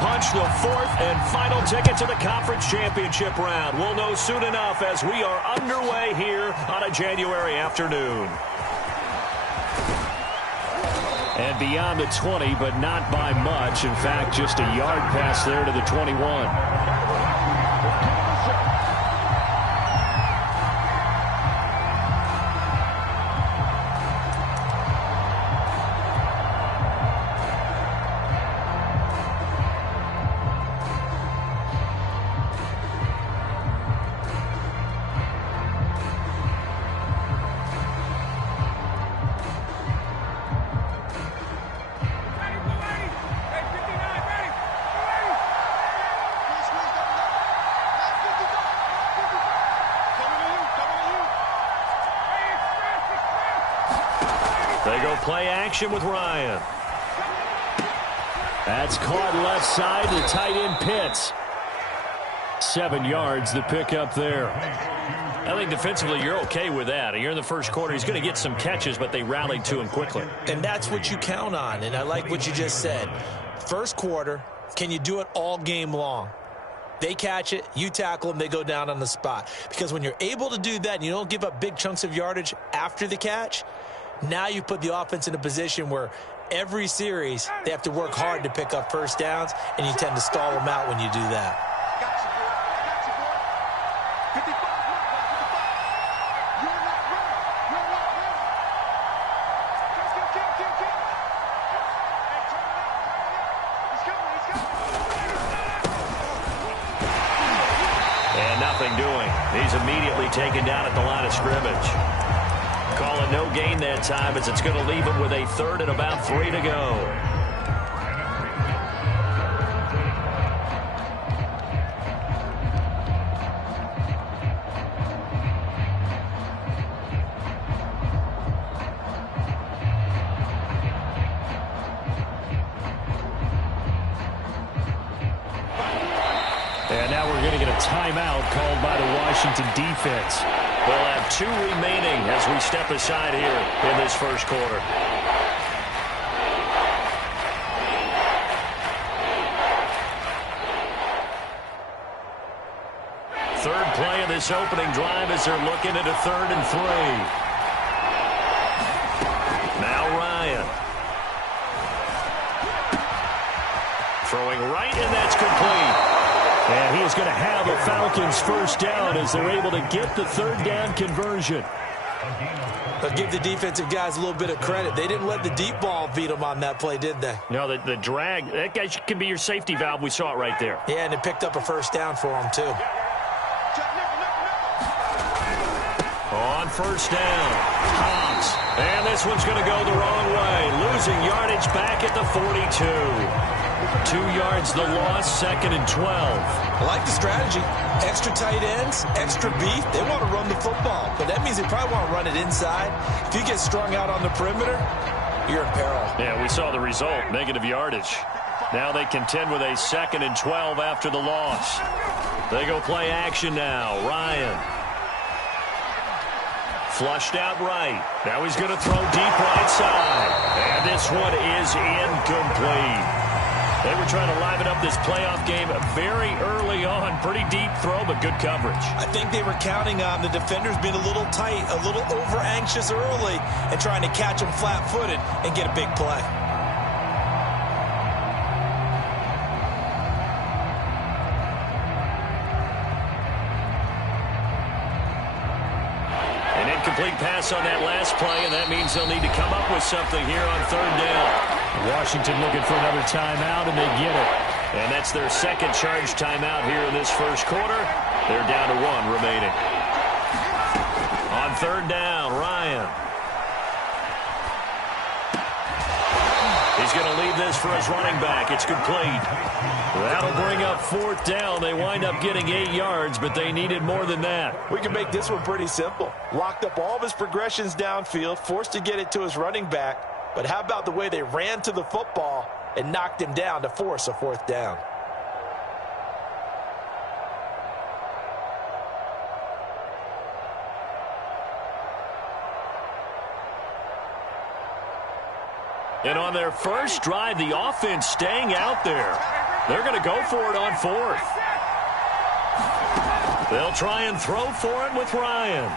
punch the fourth and final ticket to the conference championship round. We'll know soon enough as we are underway here on a January afternoon. And beyond the 20, but not by much. In fact, just a yard pass there to the 21. They go play action with Ryan. That's caught left side to tight end Pitts. 7 yards the pick up there. I think defensively you're okay with that. You're in the first quarter. He's going to get some catches, but they rallied to him quickly. And that's what you count on, and I like what you just said. First quarter, can you do it all game long? They catch it, you tackle them, they go down on the spot. Because when you're able to do that and you don't give up big chunks of yardage after the catch, now you put the offense in a position where every series they have to work hard to pick up first downs, and you tend to stall them out when you do that. And nothing doing. He's immediately taken down at the line of scrimmage. Call it no gain that time as it's going to leave him with a third and about 3 to go. And now we're going to get a timeout called by the Washington defense. We'll have 2 remaining as we step aside here in this first quarter. Third play of this opening drive as they're looking at a 3rd and 3. Now Ryan. Throwing right, and that's complete. And he is going to have the Falcons first down as they're able to get the 3rd down conversion. But give the defensive guys a little bit of credit. They didn't let the deep ball beat them on that play, did they? No, the drag, that guy can be your safety valve. We saw it right there. Yeah, and it picked up a first down for them, too. On first down, Hobbs. And this one's going to go the wrong way. Losing yardage back at the 42. 2 yards the loss, 2nd and 12. I like the strategy. Extra tight ends, extra beef. They want to run the football, but that means they probably want to run it inside. If you get strung out on the perimeter, you're in peril. Yeah, we saw the result, negative yardage. Now they contend with a 2nd and 12 after the loss. They go play action now. Ryan. Flushed out right. Now he's going to throw deep right side. And this one is incomplete. They were trying to liven up this playoff game very early on. Pretty deep throw, but good coverage. I think they were counting on the defenders being a little tight, a little over-anxious early, and trying to catch them flat-footed and get a big play. An incomplete pass on that last play, and that means they'll need to come up with something here on 3rd down. Washington looking for another timeout, and they get it. And that's their 2nd charge timeout here in this first quarter. They're down to 1 remaining. On 3rd down, Ryan. He's going to leave this for his running back. It's complete. That'll bring up 4th down. They wind up getting 8 yards, but they needed more than that. We can make this one pretty simple. Locked up all of his progressions downfield, forced to get it to his running back. But how about the way they ran to the football and knocked him down to force a 4th down? And on their first drive, the offense staying out there. They're going to go for it on fourth. They'll try and throw for it with Ryan.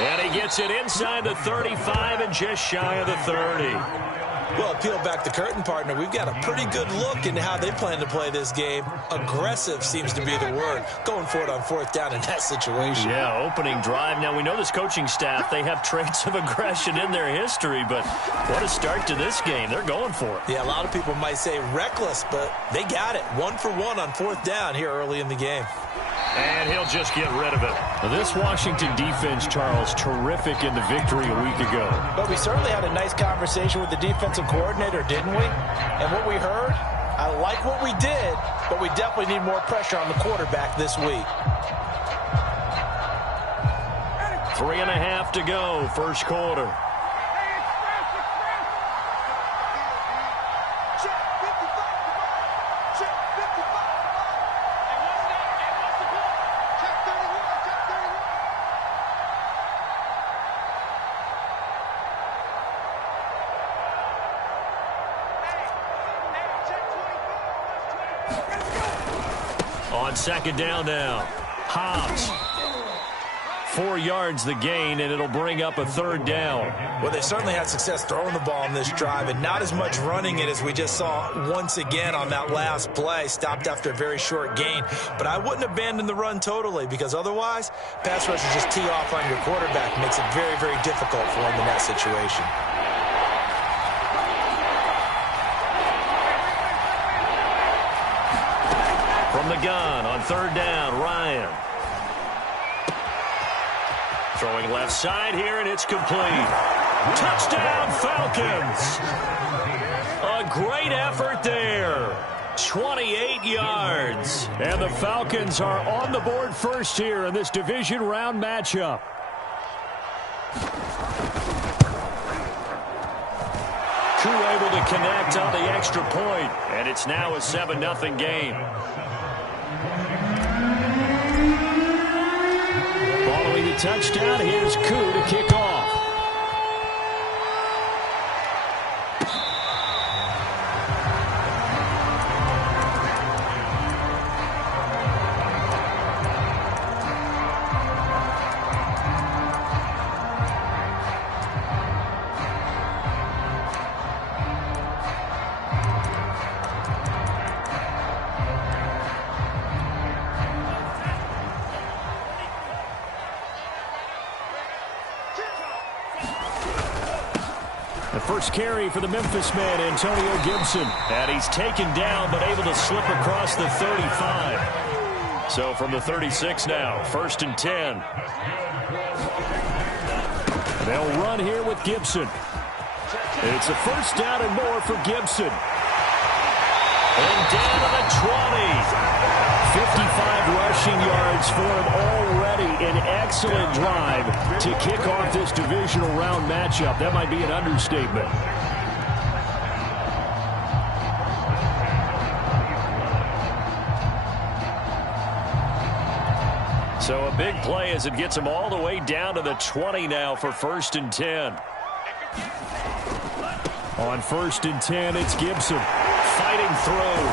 And he gets it inside the 35 and just shy of the 30. Well, peel back the curtain, partner. We've got a pretty good look into how they plan to play this game. Aggressive seems to be the word. Going for it on fourth down in that situation. Yeah, opening drive. Now, we know this coaching staff, they have traits of aggression in their history, but what a start to this game. They're going for it. Yeah, a lot of people might say reckless, but they got it. 1 for 1 on fourth down here early in the game. And he'll just get rid of it. Now, this Washington defense, Charles, terrific in the victory a week ago. But we certainly had a nice conversation with the defensive coordinator, didn't we? And what we heard, I like what we did, but we definitely need more pressure on the quarterback this week. 3.5 to go, first quarter. On second down now, Hobbs. 4 yards the gain, and it'll bring up a third down. Well, they certainly had success throwing the ball in this drive, and not as much running it as we just saw once again on that last play. Stopped after a very short gain. But I wouldn't abandon the run totally, because otherwise, pass rushers just tee off on your quarterback. Makes it very, very difficult for him in that situation. From the gun on third down, Ryan. Throwing left side here, and it's complete. Touchdown, Falcons! A great effort there. 28 yards. And the Falcons are on the board first here in this division round matchup. Koo able to connect on the extra point, and it's now a 7-0 game. Following the touchdown, here's Koo to kick off. First carry for the Memphis man, Antonio Gibson. And he's taken down, but able to slip across the 35. So from the 36 now, 1st and 10. They'll run here with Gibson. It's a first down and more for Gibson. And down to the 20. 55 rushing yards for him already. An excellent drive to kick off this divisional round matchup. That might be an understatement. So a big play as it gets him all the way down to the 20 now for 1st and 10. On 1st and 10, it's Gibson. Fighting through.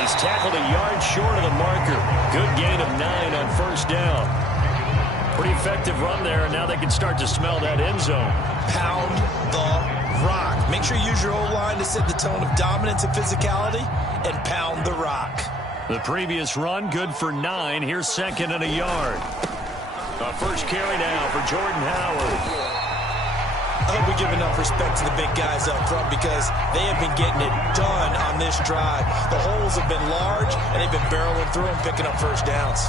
He's tackled a yard short of the marker. Good gain of 9 on 1st down. Pretty effective run there, and now they can start to smell that end zone. Pound the rock. Make sure you use your O-line to set the tone of dominance and physicality, and pound the rock. The previous run, good for 9. Here's 2nd and a yard. First carry now for Jordan Howard. I hope we give enough respect to the big guys up front because they have been getting it done on this drive. The holes have been large, and they've been barreling through them, picking up first downs.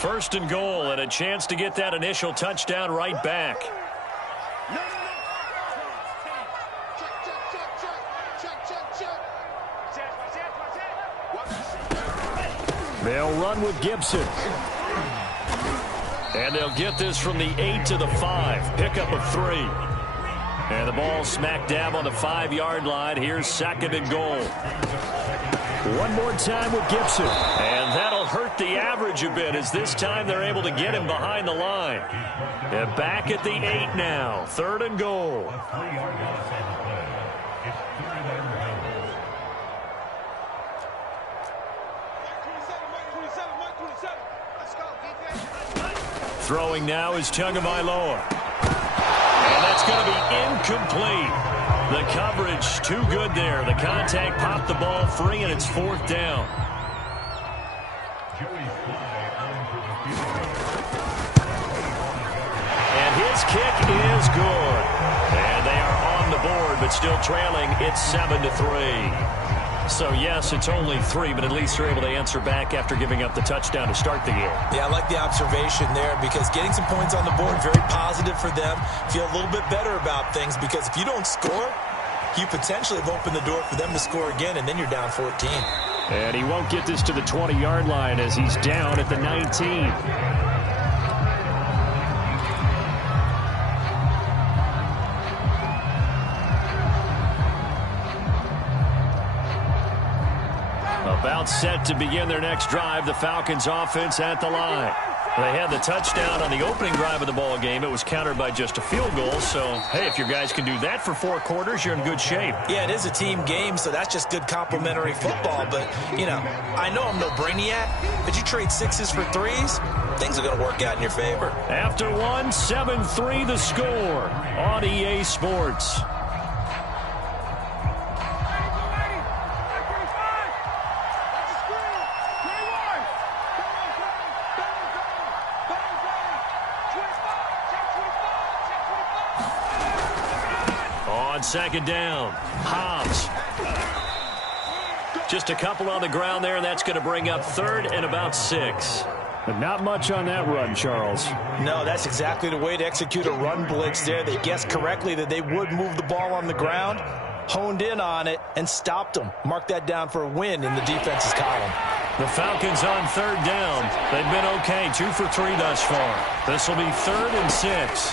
First and goal, and a chance to get that initial touchdown right back. They'll run with Gibson. And they'll get this from the 8 to the 5. Pickup of 3. And the ball smack dab on the 5-yard line. Here's 2nd and goal. One more time with Gibson. And that'll hurt the average a bit, as this time they're able to get him behind the line. And back at the 8 now. 3rd and goal. Throwing now is Tagovailoa. And that's going to be incomplete. The coverage too good there. The contact popped the ball free, and it's 4th down. And his kick is good. And they are on the board, but still trailing. It's 7-3. So, yes, it's only 3, but at least they're able to answer back after giving up the touchdown to start the game. Yeah, I like the observation there, because getting some points on the board, very positive for them. Feel a little bit better about things, because if you don't score, you potentially have opened the door for them to score again, and then you're down 14. And he won't get this to the 20-yard line as he's down at the 19. About set to begin their next drive. The Falcons offense at the line. They had the touchdown on the opening drive of the ball game. It was countered by just a field goal. So, hey, if your guys can do that for 4 quarters, you're in good shape. Yeah, it is a team game, so that's just good complimentary football. But, you know, I know I'm no brainiac, but you trade 6s for 3s, things are going to work out in your favor. After 1, 7-3 the score on EA Sports. On 2nd down, Hobbs. Just a couple on the ground there, and that's going to bring up 3rd and about 6. But not much on that run, Charles. No, that's exactly the way to execute a run blitz there. They guessed correctly that they would move the ball on the ground, honed in on it, and stopped them. Mark that down for a win in the defense's column. The Falcons on 3rd down. They've been okay, 2 for 3 thus far. This will be 3rd and 6.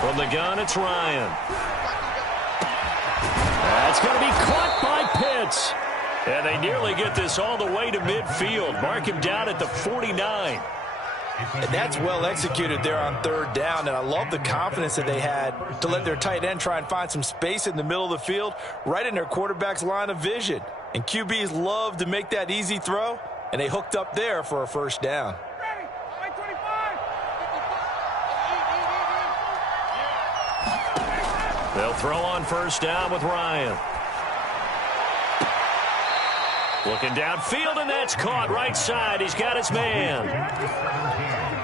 From the gun, it's Ryan. That's going to be caught by Pitts. And they nearly get this all the way to midfield. Mark him down at the 49. And that's well executed there on 3rd down, and I love the confidence that they had to let their tight end try and find some space in the middle of the field, right in their quarterback's line of vision. And QBs love to make that easy throw, and they hooked up there for a 1st down. They'll throw on 1st down with Ryan. Looking downfield, and that's caught right side. He's got his man.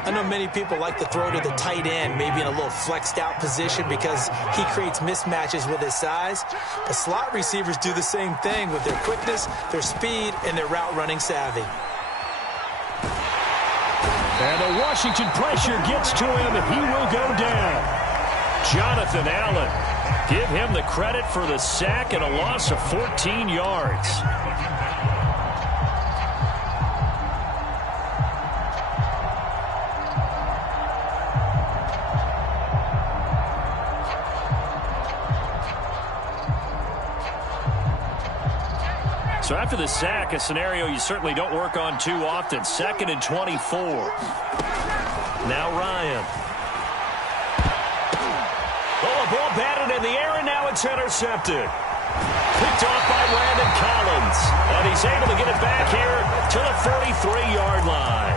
I know many people like to throw to the tight end, maybe in a little flexed out position because he creates mismatches with his size. But slot receivers do the same thing with their quickness, their speed, and their route running savvy. And the Washington pressure gets to him, and he will go down. Jonathan Allen. Give him the credit for the sack and a loss of 14 yards. So after the sack, a scenario you certainly don't work on too often. 2nd and 24. Now Ryan. Oh, a ball batted in the air, and now it's intercepted. Picked off by Landon Collins. And he's able to get it back here to the 43-yard line.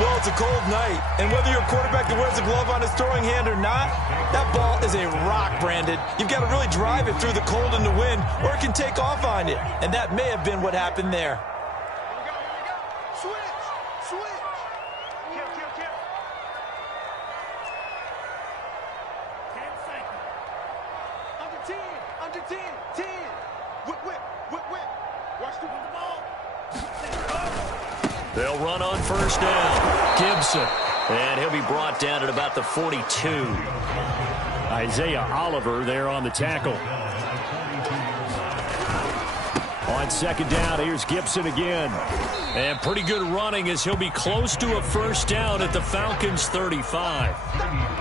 Well, it's a cold night, and whether you're a quarterback that wears a glove on his throwing hand or not, that ball is a rock, Brandon. You've got to really drive it through the cold and the wind, or it can take off on you. And that may have been what happened there. They'll run on 1st down. Gibson. And he'll be brought down at about the 42. Isaiah Oliver there on the tackle. On 2nd down, here's Gibson again. And pretty good running as he'll be close to a 1st down at the Falcons' 35.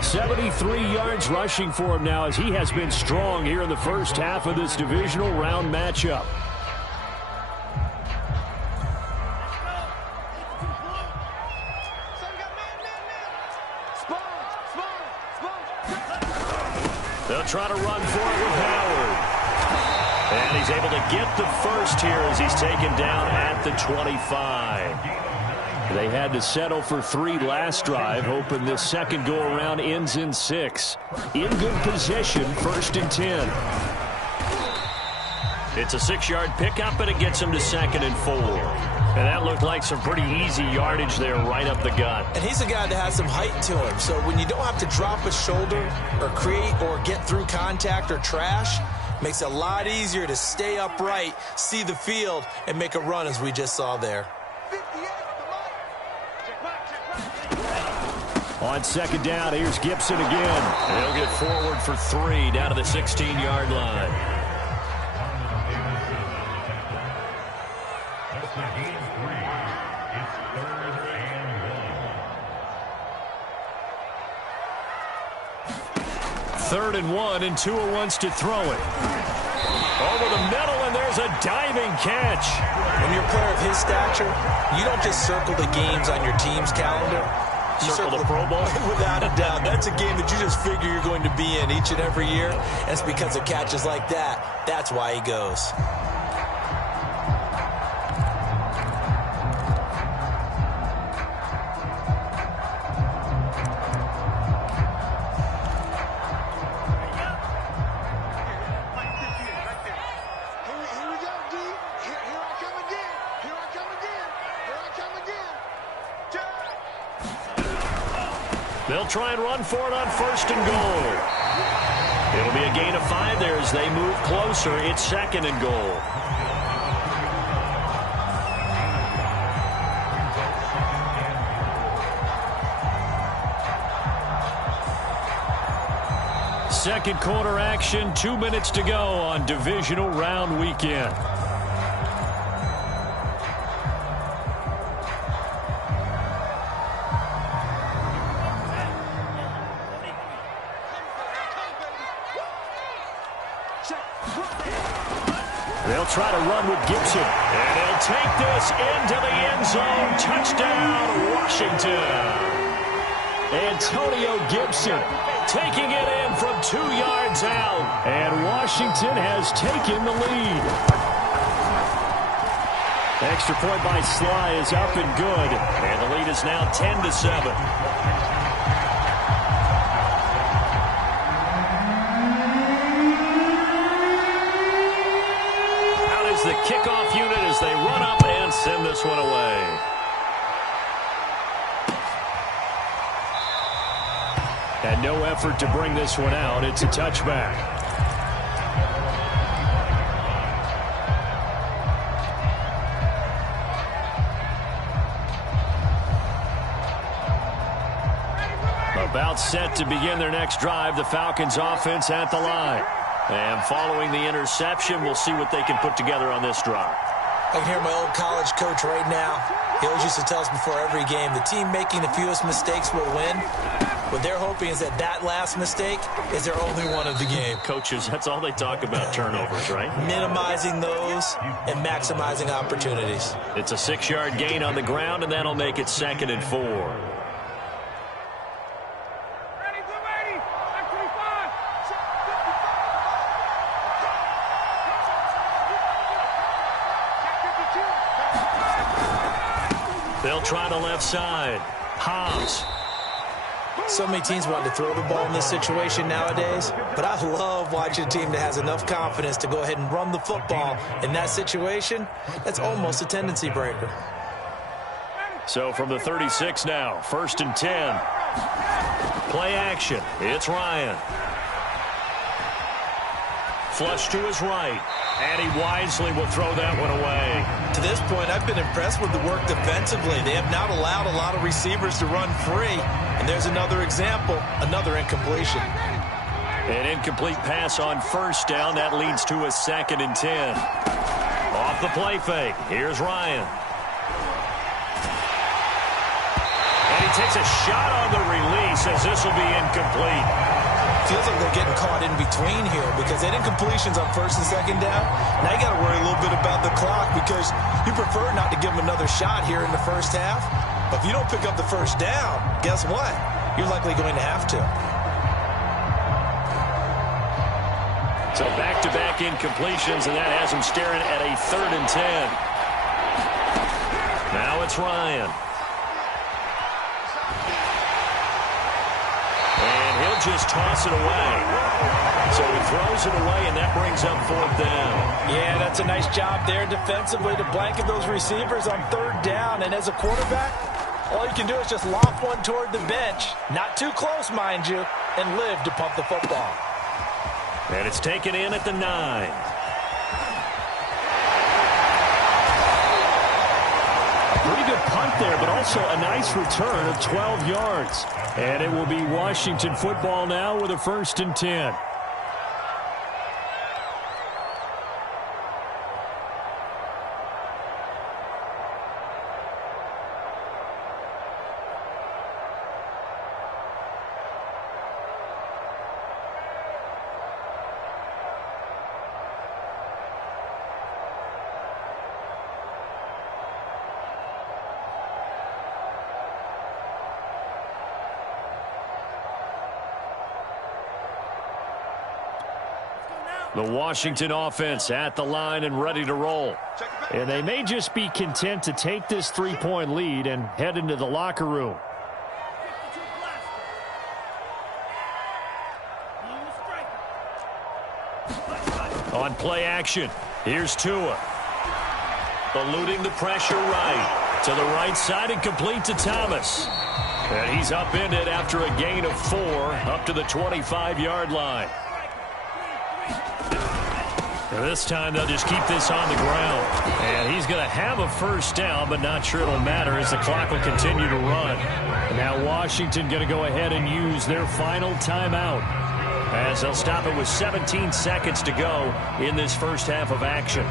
73 yards rushing for him now as he has been strong here in the first half of this divisional round matchup. They'll try to run for it with Howard. And he's able to get the first here as he's taken down at the 25. They had to settle for 3 last drive, hoping this second go-around ends in 6. In good position, 1st and 10. It's a 6-yard pickup, and it gets him to 2nd and 4. And that looked like some pretty easy yardage there right up the gut. And he's a guy that has some height to him. So when you don't have to drop a shoulder or create or get through contact or trash, makes it a lot easier to stay upright, see the field, and make a run as we just saw there. On 2nd down, here's Gibson again. He'll get forward for 3 down to the 16-yard line. Third and 1, and Tua wants to throw it. Over the middle, and there's a diving catch. When you're a player of his stature, you don't just circle the games on your team's calendar. You circle the Pro Bowl? Without a doubt. That's a game that you just figure you're going to be in each and every year. And it's because of catches like that. That's why he goes. They'll try and run for it on 1st and goal. It'll be a gain of 5 there as they move closer. It's 2nd and goal. Second quarter action, 2 minutes to go on divisional round weekend. They'll try to run with Gibson. And he'll take this into the end zone. Touchdown, Washington. Antonio Gibson taking it in from 2 yards out. And Washington has taken the lead. Extra point by Sly is up and good. And the lead is now 10-7. The kickoff unit as they run up and send this one away. And no effort to bring this one out. It's a touchback. About set to begin their next drive. The Falcons offense at the line. And following the interception, we'll see what they can put together on this drive. I can hear my old college coach right now. He always used to tell us before every game, the team making the fewest mistakes will win. What they're hoping is that that last mistake is their only one of the game. Coaches, that's all they talk about, turnovers, right? Minimizing those and maximizing opportunities. It's a 6-yard gain on the ground, and that'll make it 2nd and 4. They'll try the left side. Hobbs. So many teams want to throw the ball in this situation nowadays, but I love watching a team that has enough confidence to go ahead and run the football in that situation. That's almost a tendency breaker. So from the 36 now, 1st and 10. Play action. It's Ryan. Flush to his right. And he wisely will throw that one away. To this point, I've been impressed with the work defensively. They have not allowed a lot of receivers to run free. And there's another example, another incompletion. An incomplete pass on 1st down. That leads to a 2nd and 10. Off the play fake. Here's Ryan. And he takes a shot on the release as this will be incomplete. Feels like they're getting caught in between here because they had incompletions on 1st and 2nd down. Now you got to worry a little bit about the clock because you prefer not to give them another shot here in the first half. But if you don't pick up the 1st down, guess what? You're likely going to have to. So back-to-back incompletions, and that has him staring at a 3rd and 10. Now it's Ryan. And he'll just toss it away. So he throws it away, and that brings up 4th down. Yeah, that's a nice job there defensively to blanket those receivers on 3rd down. And as a quarterback, all you can do is just lob one toward the bench. Not too close, mind you, and live to pump the football. And it's taken in at the 9. Pretty good punt there, but also a nice return of 12 yards. And it will be Washington football now with a 1st and 10. The Washington offense at the line and ready to roll. And they may just be content to take this 3-point lead and head into the locker room. On play action, here's Tua. Eluding the pressure right. To the right side and complete to Thomas. And he's upended after a gain of 4 up to the 25-yard line. And this time they'll just keep this on the ground. And he's going to have a 1st down, but not sure it'll matter as the clock will continue to run. And now Washington going to go ahead and use their final timeout, as they'll stop it with 17 seconds to go in this first half of action.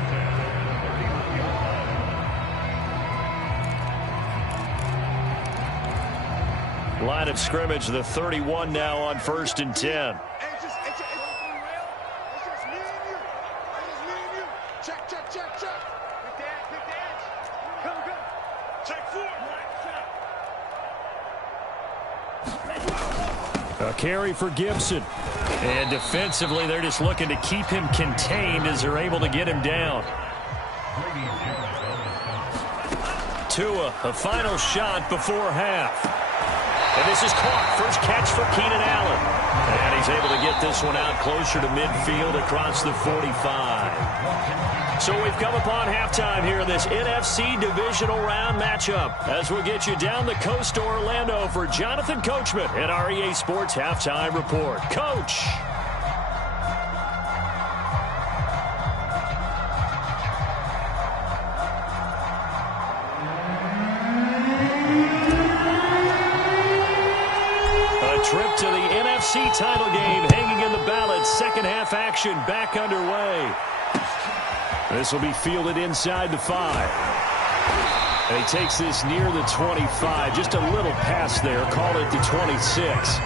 Line of scrimmage, the 31 now on 1st and 10. A carry for Gibson. And defensively, they're just looking to keep him contained as they're able to get him down. Tua, a final shot before half. And this is caught. First catch for Keenan Allen. And he's able to get this one out closer to midfield across the 45. So we've come upon halftime here in this NFC Divisional Round matchup as we'll get you down the coast to Orlando for Jonathan Coachman at our EA Sports Halftime Report. Coach. Trip to the NFC title game hanging in the balance. Second half action back underway. This will be fielded inside the 5. And he takes this near the 25. Just a little pass there. Call it the 26.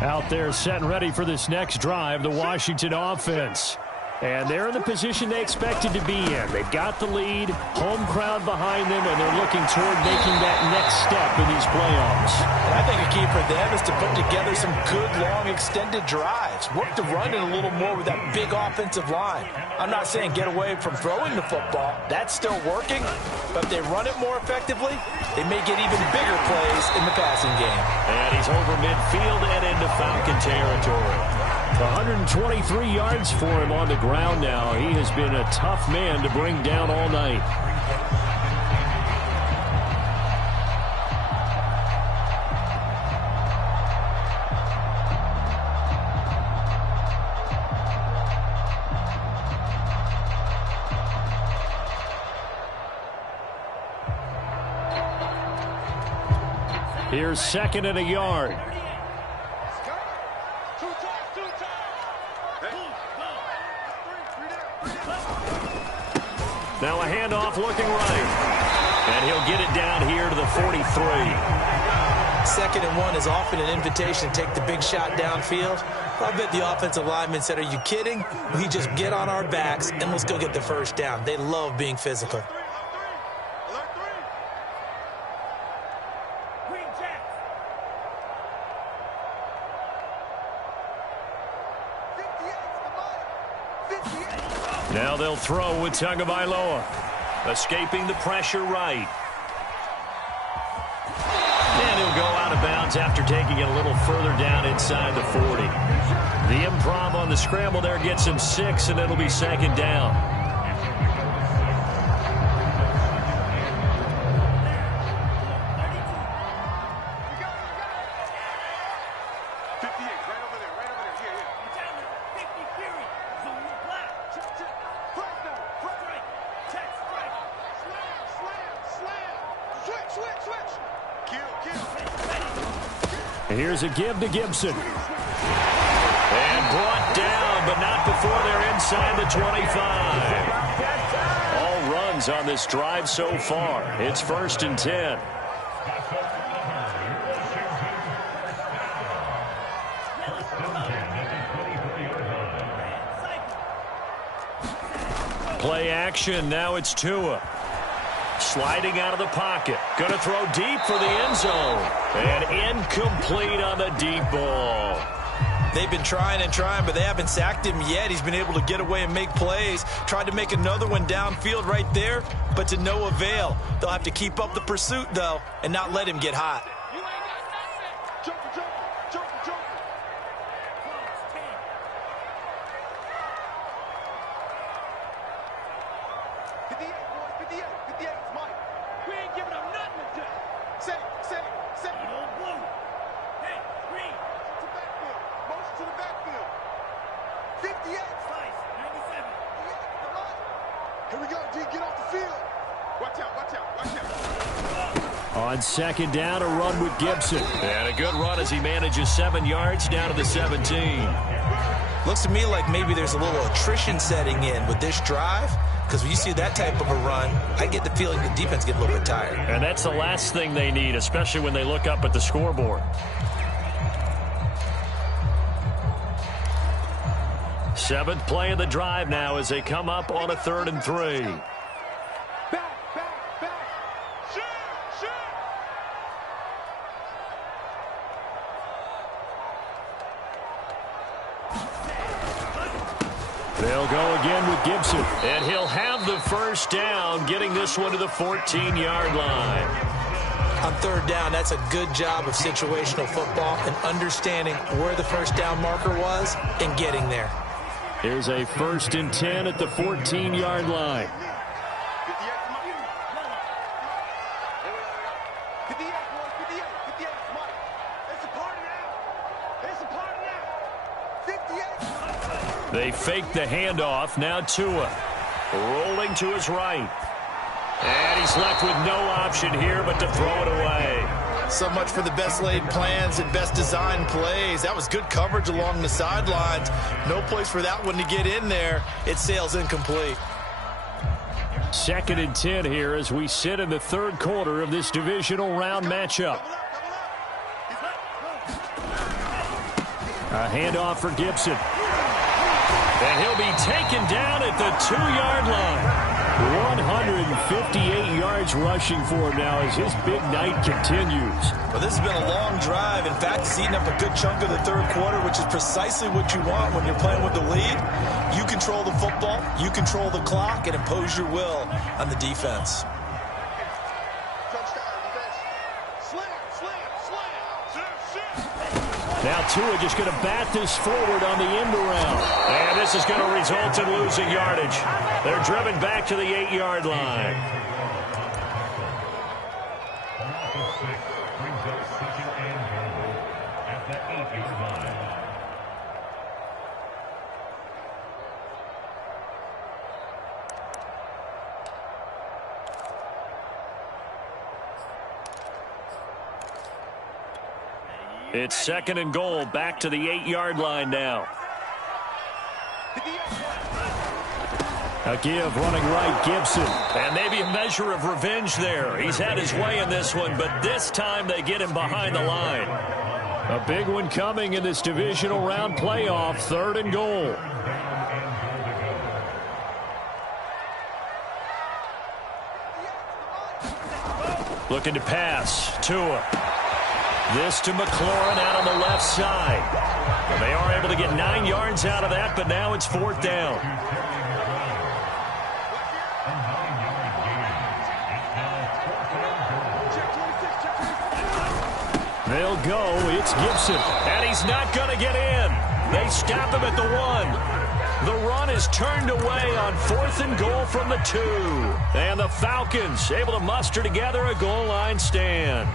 Out there set and ready for this next drive, the Washington offense. And they're in the position they expected to be in. They've got the lead, home crowd behind them, and they're looking toward making that next step in these playoffs. And I think a key for them is to put together some good, long, extended drives. Work the run in a little more with that big offensive line. I'm not saying get away from throwing the football. That's still working. But if they run it more effectively, they may get even bigger plays in the passing game. And he's over midfield and into Falcon territory. 123 yards for him on the ground now. He has been a tough man to bring down all night. Here's 2nd and a yard. Now a handoff looking right. And he'll get it down here to the 43. 2nd and 1 is often an invitation to take the big shot downfield. I bet the offensive lineman said, are you kidding? We just get on our backs and let's go get the first down. They love being physical. Now they'll throw with Tagovailoa. Escaping the pressure right. And he'll go out of bounds after taking it a little further down inside the 40. The improv on the scramble there gets him 6, and it'll be second down. Here's a give to Gibson. And brought down, but not before they're inside the 25. All runs on this drive so far. It's 1st and 10. Play action. Now it's Tua. Sliding out of the pocket. Going to throw deep for the end zone. And incomplete on the deep ball. They've been trying and trying, but they haven't sacked him yet. He's been able to get away and make plays. Tried to make another one downfield right there, but to no avail. They'll have to keep up the pursuit, though, and not let him get hot. On second down, a run with Gibson. And a good run as he manages 7 yards down to the 17. Looks to me like maybe there's a little attrition setting in with this drive, because when you see that type of a run, I get the feeling the defense get a little bit tired. And that's the last thing they need, especially when they look up at the scoreboard. Seventh play of the drive now as they come up on a 3rd and 3. They'll go again with Gibson. And he'll have the first down, getting this one to the 14-yard line. On 3rd down, that's a good job of situational football and understanding where the first down marker was and getting there. Here's a 1st and 10 at the 14-yard line. They fake the handoff. Now Tua rolling to his right. And he's left with no option here but to throw it away. So much for the best laid plans and best designed plays. That was good coverage along the sidelines. No place for that one to get in there. It sails incomplete. 2nd and 10 here as we sit in the 3rd quarter of this divisional round matchup. A handoff for Gibson. And he'll be taken down at the 2-yard line. 158 yards rushing for him now as his big night continues. Well, this has been a long drive. In fact, it's eaten up a good chunk of the 3rd quarter, which is precisely what you want when you're playing with the lead. You control the football, you control the clock, and impose your will on the defense. Now Tua just going to bat this forward on the end around. And this is going to result in losing yardage. They're driven back to the 8-yard line. It's 2nd and goal, back to the 8-yard line now. A give running right, Gibson. And maybe a measure of revenge there. He's had his way in this one, but this time they get him behind the line. A big one coming in this divisional round playoff, 3rd and goal. Looking to pass. Tua. This to McLaurin out on the left side. And they are able to get 9 yards out of that, but now it's 4th down. They'll go. It's Gibson. And he's not going to get in. They stop him at the 1. The run is turned away on 4th and goal from the 2. And the Falcons able to muster together a goal line stand.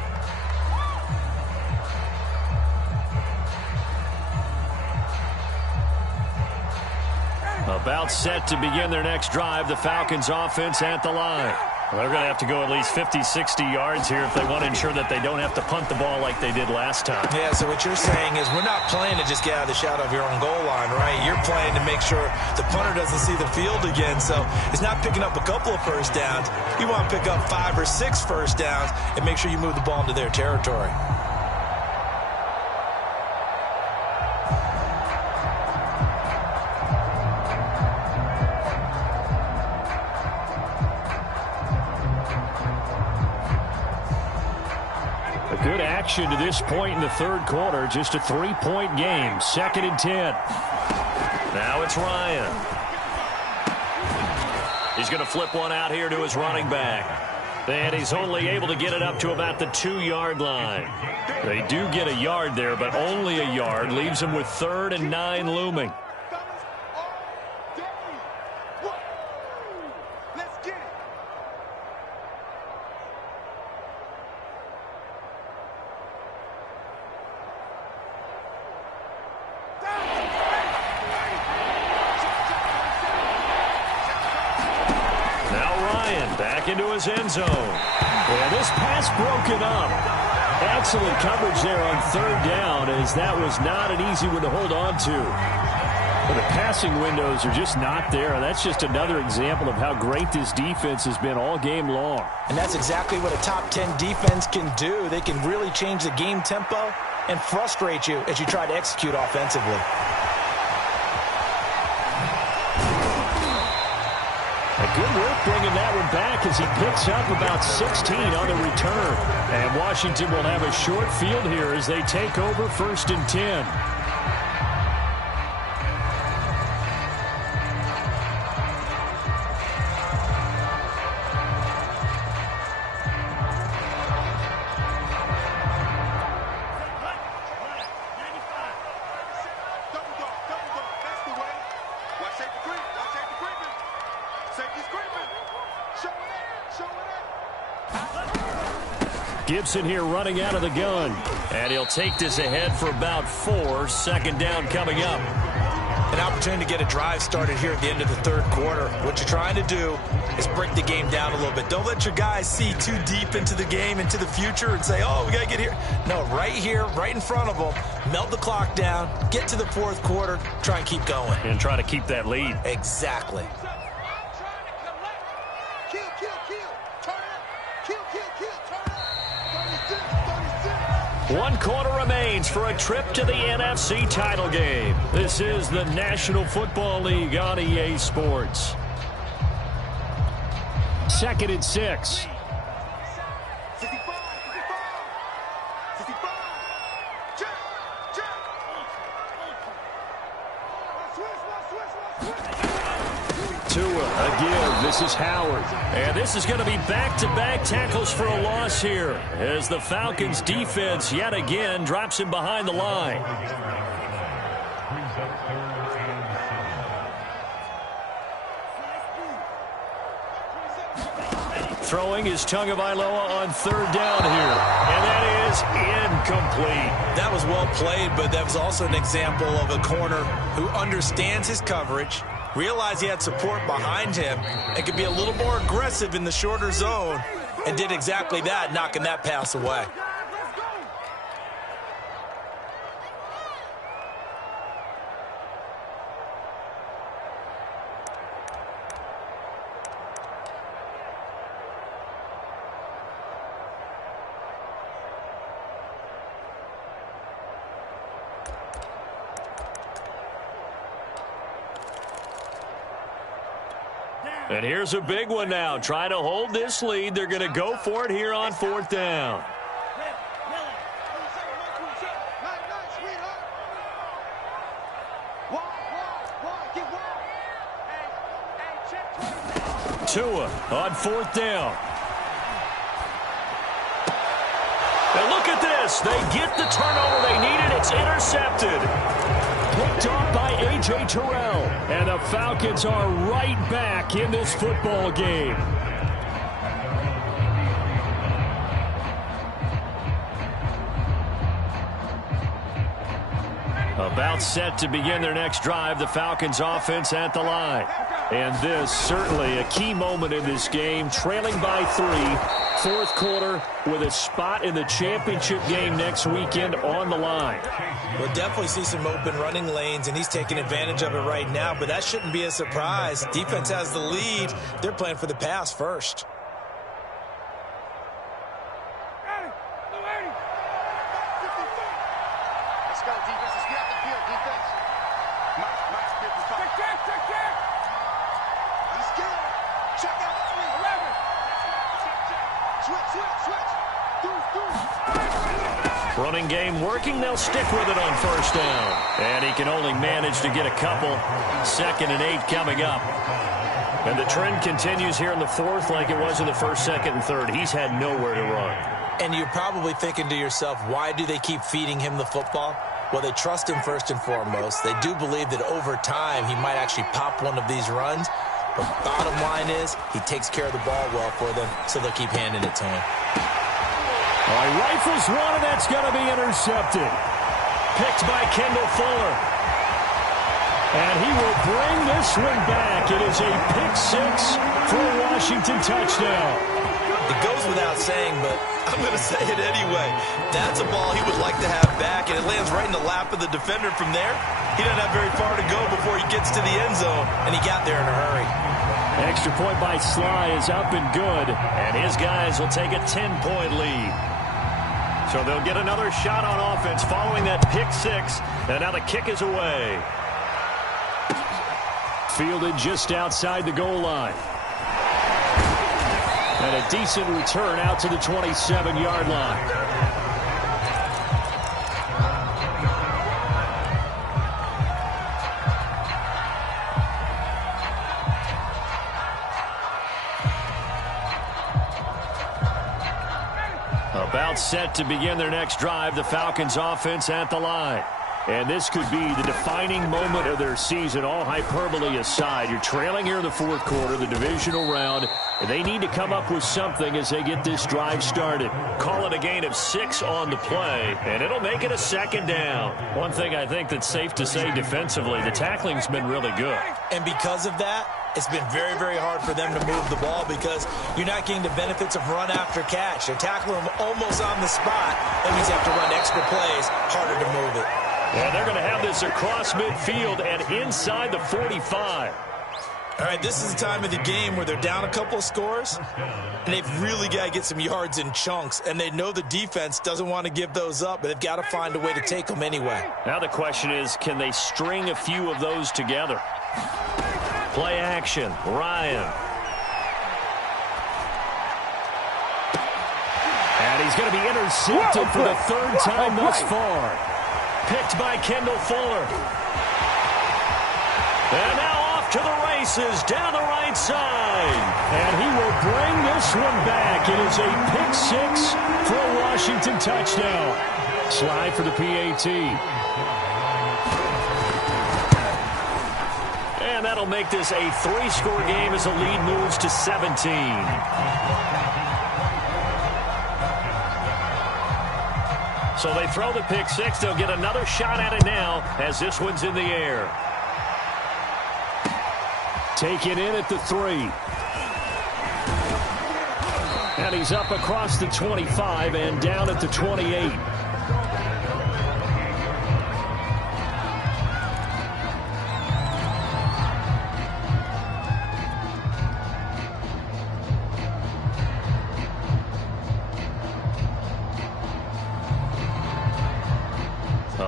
About set to begin their next drive. The Falcons offense at the line. Well, they're going to have to go at least 50, 60 yards here if they want to ensure that they don't have to punt the ball like they did last time. Yeah, so what you're saying is we're not playing to just get out of the shadow of your own goal line, right? You're playing to make sure the punter doesn't see the field again. So it's not picking up a couple of first downs. You want to pick up 5 or 6 first downs and make sure you move the ball into their territory. Good action to this point in the 3rd quarter. Just a 3-point game. 2nd and 10. Now it's Ryan. He's going to flip one out here to his running back. And he's only able to get it up to about the 2-yard line. They do get a yard there, but only a yard. Leaves him with 3rd and 9 looming. Into his end zone. And this pass broken up. Excellent coverage there on 3rd down, as that was not an easy one to hold on to. But the passing windows are just not there. That's just another example of how great this defense has been all game long. And that's exactly what a top 10 defense can do. They can really change the game tempo and frustrate you as you try to execute offensively. Good work bringing that one back as he picks up about 16 on the return. And Washington will have a short field here as they take over 1st and 10. Gibson here running out of the gun. And he'll take this ahead for about 4. 2nd down coming up. An opportunity to get a drive started here at the end of the 3rd quarter. What you're trying to do is break the game down a little bit. Don't let your guys see too deep into the game, into the future, and say, oh, we got to get here. No, right here, right in front of them, melt the clock down, get to the 4th quarter, try and keep going. And try to keep that lead. Exactly. One quarter remains for a trip to the NFC title game. This is the National Football League on EA Sports. 2nd and 6. Tua, a give. This is Howard. And this is going to be back-to-back tackles for a loss here as the Falcons defense yet again drops him behind the line. Throwing is Tagovailoa on 3rd down here. And that is incomplete. That was well played, but that was also an example of a corner who understands his coverage, realized he had support behind him, and could be a little more aggressive in the shorter zone, and did exactly that, knocking that pass away. And here's a big one now. Trying to hold this lead. They're going to go for it here on 4th down. Tua on 4th down. And look at this. They get the turnover they needed. It's intercepted. Picked off by A.J. Terrell. And the Falcons are right back in this football game. About set to begin their next drive. The Falcons offense at the line. And this certainly a key moment in this game. Trailing by 3. 4th quarter with a spot in the championship game next weekend on the line. We'll definitely see some open running lanes, and he's taking advantage of it right now, but that shouldn't be a surprise. Defense has the lead. They're playing for the pass first. Let's go, defense. Let's get out the field, defense. Max, 55. Check. He's scared. Check out 3. 11. Switch. Running game working. They'll stick with it on 1st down. And he can only manage to get a couple. 2nd and 8 coming up. And the trend continues here in the 4th like it was in the 1st, 2nd, and 3rd. He's had nowhere to run. And you're probably thinking to yourself, why do they keep feeding him the football? Well, they trust him first and foremost. They do believe that over time he might actually pop one of these runs. But bottom line is he takes care of the ball well for them, so they'll keep handing it to him. All right, rifles one, and that's going to be intercepted. Picked by Kendall Fuller. And he will bring this one back. It is a pick-6 for a Washington touchdown. It goes without saying, but I'm going to say it anyway. That's a ball he would like to have back, and it lands right in the lap of the defender from there. He doesn't have very far to go before he gets to the end zone, and he got there in a hurry. Extra point by Sly is up and good, and his guys will take a 10-point lead. So they'll get another shot on offense following that pick-6, and now the kick is away. Fielded just outside the goal line. And a decent return out to the 27-yard line. About set to begin their next drive, the Falcons offense at the line. And this could be the defining moment of their season, all hyperbole aside. You're trailing here in the 4th quarter, the divisional round. And they need to come up with something as they get this drive started. Call it a gain of 6 on the play, and it'll make it a 2nd down. One thing I think that's safe to say defensively, the tackling's been really good. And because of that, it's been very, very hard for them to move the ball because you're not getting the benefits of run after catch. They're tackling them almost on the spot. That means you have to run extra plays, harder to move it. And they're going to have this across midfield and inside the 45. All right, this is the time of the game where they're down a couple of scores, and they've really got to get some yards in chunks, and they know the defense doesn't want to give those up, but they've got to find a way to take them anyway. Now the question is, can they string a few of those together? Play action, Ryan. And he's going to be intercepted for the 3rd time thus far. Picked by Kendall Fuller. And now off to the races down the right side. And he will bring this one back. It is a pick-6 for a Washington touchdown. Slide for the PAT. And that'll make this a 3-score game as the lead moves to 17. So they throw the pick-6. They'll get another shot at it now as this one's in the air. Taken in at the 3. And he's up across the 25 and down at the 28.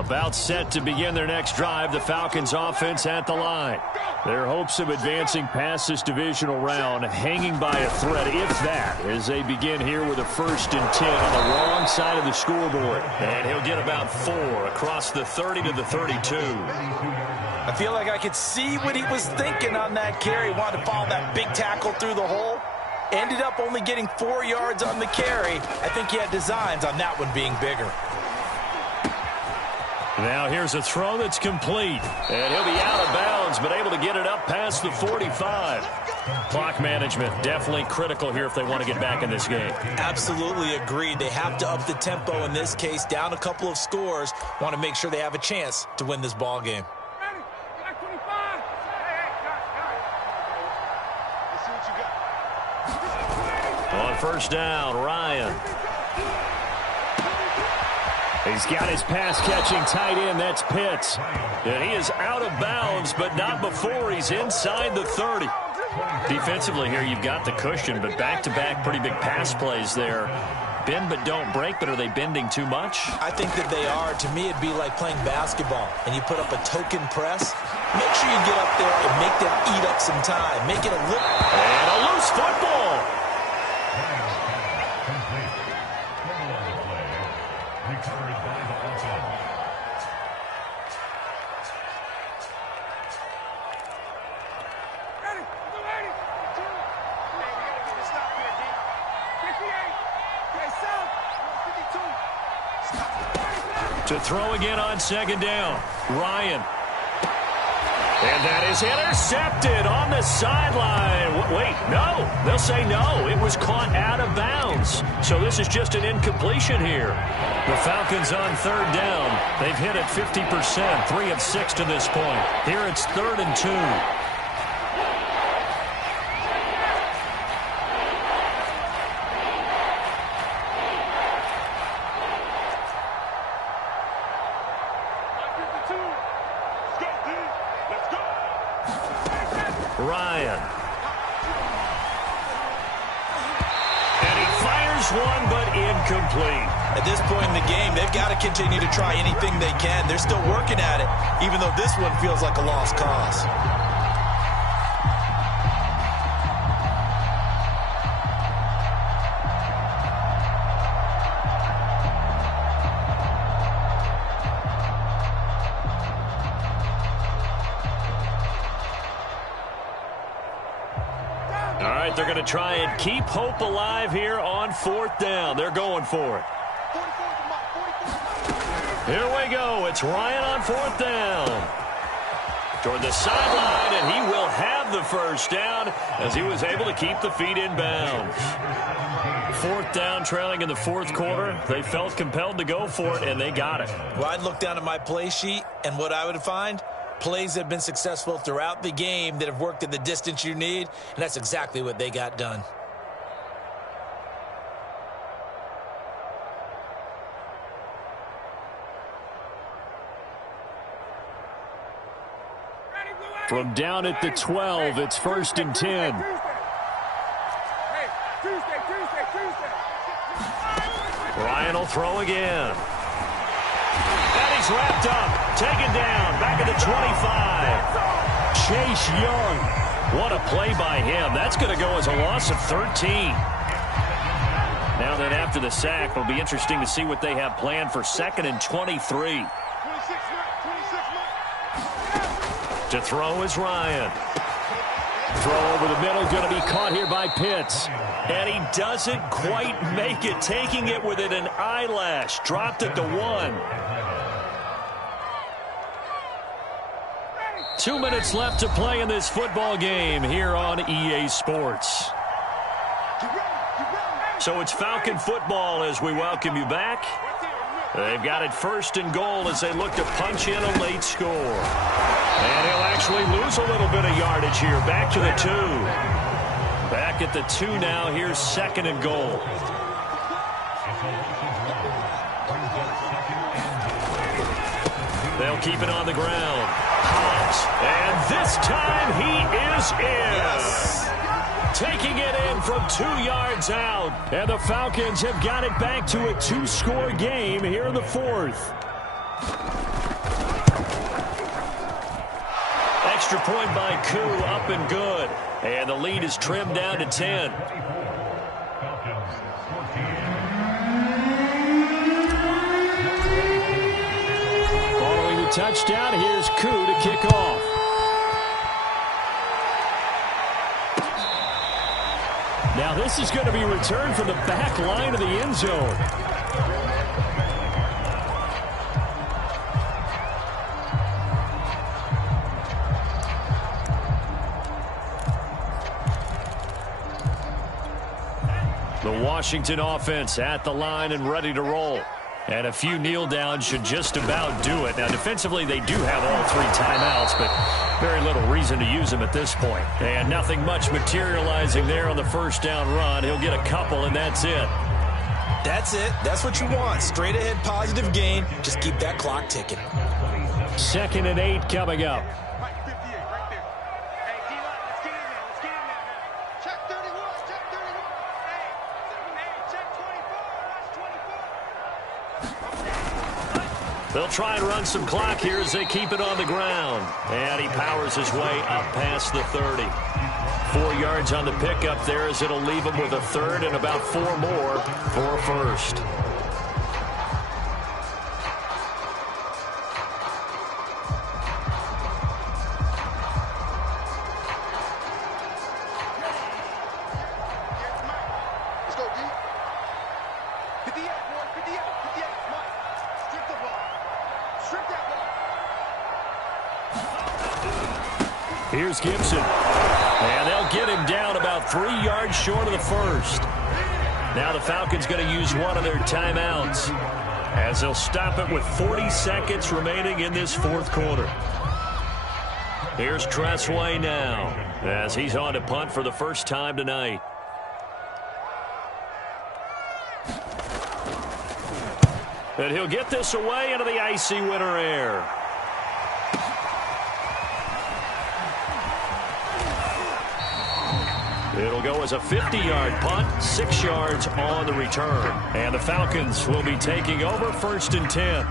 About set to begin their next drive, the Falcons offense at the line. Their hopes of advancing past this divisional round hanging by a thread, if that, as they begin here with a 1st and 10 on the wrong side of the scoreboard. And he'll get about 4 across the 30 to the 32. I feel like I could see what he was thinking on that carry. Wanted to follow that big tackle through the hole. Ended up only getting 4 yards on the carry. I think he had designs on that one being bigger. Now here's a throw that's complete. And he'll be out of bounds, but able to get it up past the 45. Clock management definitely critical here if they want to get back in this game. Absolutely agreed. They have to up the tempo in this case, down a couple of scores. Want to make sure they have a chance to win this ball game. On 1st down, Ryan. He's got his pass-catching tight end. That's Pitts. And he is out of bounds, but not before he's inside the 30. Defensively here, you've got the cushion, but back-to-back pretty big pass plays there. Bend but don't break, but are they bending too much? I think that they are. To me, it'd be like playing basketball, and you put up a token press. Make sure you get up there and make them eat up some time. Make it a little... And a loose football. To throw again on 2nd down. Ryan. And that is intercepted on the sideline. Wait, no. They'll say no. It was caught out of bounds. So this is just an incompletion here. The Falcons on 3rd down. They've hit it 50%, 3 of 6 to this point. Here it's 3rd and 2. Ryan. And he fires one, but incomplete. At this point in the game, they've got to continue to try anything they can. They're still working at it, even though this one feels like a lost cause. All right, they're going to try and keep hope alive here on 4th down. They're going for it. Here we go. It's Ryan on 4th down. Toward the sideline, and he will have the 1st down as he was able to keep the feet in bounds. 4th down, trailing in the 4th quarter. They felt compelled to go for it, and they got it. Well, I'd look down at my play sheet, and what I would find, plays that have been successful throughout the game that have worked at the distance you need, and that's exactly what they got done. From down at the 12, it's 1st and 10. Ryan will throw again. And he's wrapped up, taken down, back at the 25. Chase Young. What a play by him. That's going to go as a loss of 13. Now then, after the sack, it'll be interesting to see what they have planned for 2nd and 23. To throw is Ryan. Throw over the middle, going to be caught here by Pitts. And he doesn't quite make it, taking it within an eyelash. Dropped it to 1. 2 minutes left to play in this football game here on EA Sports. So it's Falcon football as we welcome you back. They've got it 1st and goal as they look to punch in a late score. And he'll actually lose a little bit of yardage here. Back to the 2. Back at the 2 now. Here's 2nd and goal. They'll keep it on the ground. Hobbs. And this time he is in. Yes. Taking it in from 2 yards out. And the Falcons have got it back to a 2-score game here in the 4th. Extra point by Koo, up and good. And the lead is trimmed down to 10. Following the touchdown, here's Koo to kick off. Now this is going to be returned from the back line of the end zone. The Washington offense at the line and ready to roll. And a few kneel downs should just about do it. Now, defensively, they do have all 3 timeouts, but very little reason to use them at this point. And nothing much materializing there on the first down run. He'll get a couple, and that's it. That's it. That's what you want. Straight ahead positive gain. Just keep that clock ticking. 2nd and 8 coming up. Mike, 58, right there. Hey, D-line, let's get in there. Let's get in there, man. Check 31, check 31. Hey, check 24, watch 24. They'll try and run some clock here as they keep it on the ground. And he powers his way up past the 30. 4 yards on the pickup there as it'll leave him with a third and about 4 more for a first. Let's go, D. 58, boys, 58, 58. Mike, strip the ball. Strip that ball. Here's Gibson. And they'll get him down about 3 yards short of the first. Now the Falcons going to use one of their timeouts as they'll stop it with 40 seconds remaining in this 4th quarter. Here's Tressway now as he's on to punt for the first time tonight. And he'll get this away into the icy winter air. It'll go as a 50-yard punt, 6 yards on the return. And the Falcons will be taking over 1st and 10.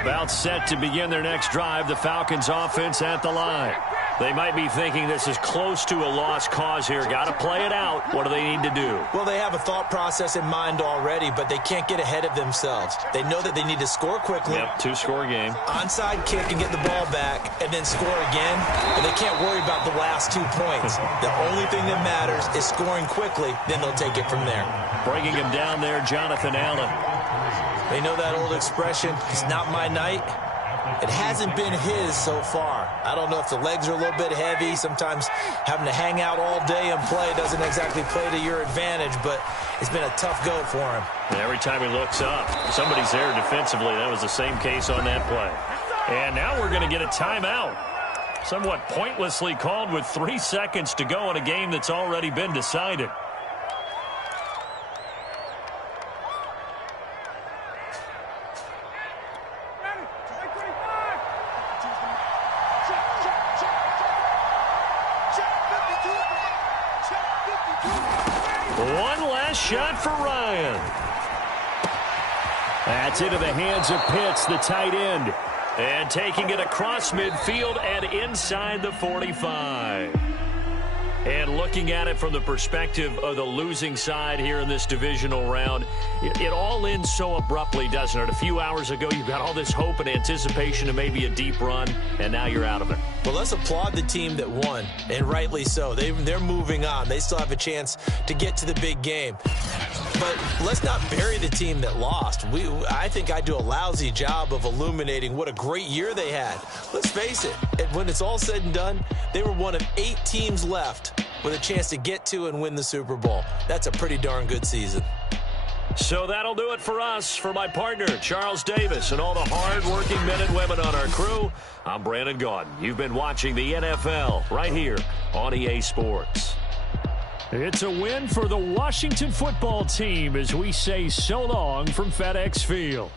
About set to begin their next drive, the Falcons offense at the line. They might be thinking this is close to a lost cause here. Got to play it out. What do they need to do? Well, they have a thought process in mind already, but they can't get ahead of themselves. They know that they need to score quickly. Yep, 2-score game. Onside kick and get the ball back and then score again. And they can't worry about the last 2 points. The only thing that matters is scoring quickly. Then they'll take it from there. Bringing him down there, Jonathan Allen. They know that old expression, it's not my night. It hasn't been his so far. I don't know if the legs are a little bit heavy. Sometimes having to hang out all day and play doesn't exactly play to your advantage, but it's been a tough go for him. Every time he looks up, somebody's there defensively. That was the same case on that play. And now we're going to get a timeout. Somewhat pointlessly called with 3 seconds to go in a game that's already been decided. One last shot for Ryan. That's into the hands of Pitts, the tight end. And taking it across midfield and inside the 45. And looking at it from the perspective of the losing side here in this divisional round, it all ends so abruptly, doesn't it? A few hours ago, you got all this hope and anticipation of maybe a deep run, and now you're out of it. Well, let's applaud the team that won, and rightly so. They're moving on. They still have a chance to get to the big game. But let's not bury the team that lost. I think I do a lousy job of illuminating what a great year they had. Let's face it, when it's all said and done, they were one of 8 teams left with a chance to get to and win the Super Bowl. That's a pretty darn good season. So that'll do it for us. For my partner, Charles Davis, and all the hard-working men and women on our crew, I'm Brandon Gaudin. You've been watching the NFL right here on EA Sports. It's a win for the Washington football team as we say so long from FedEx Field.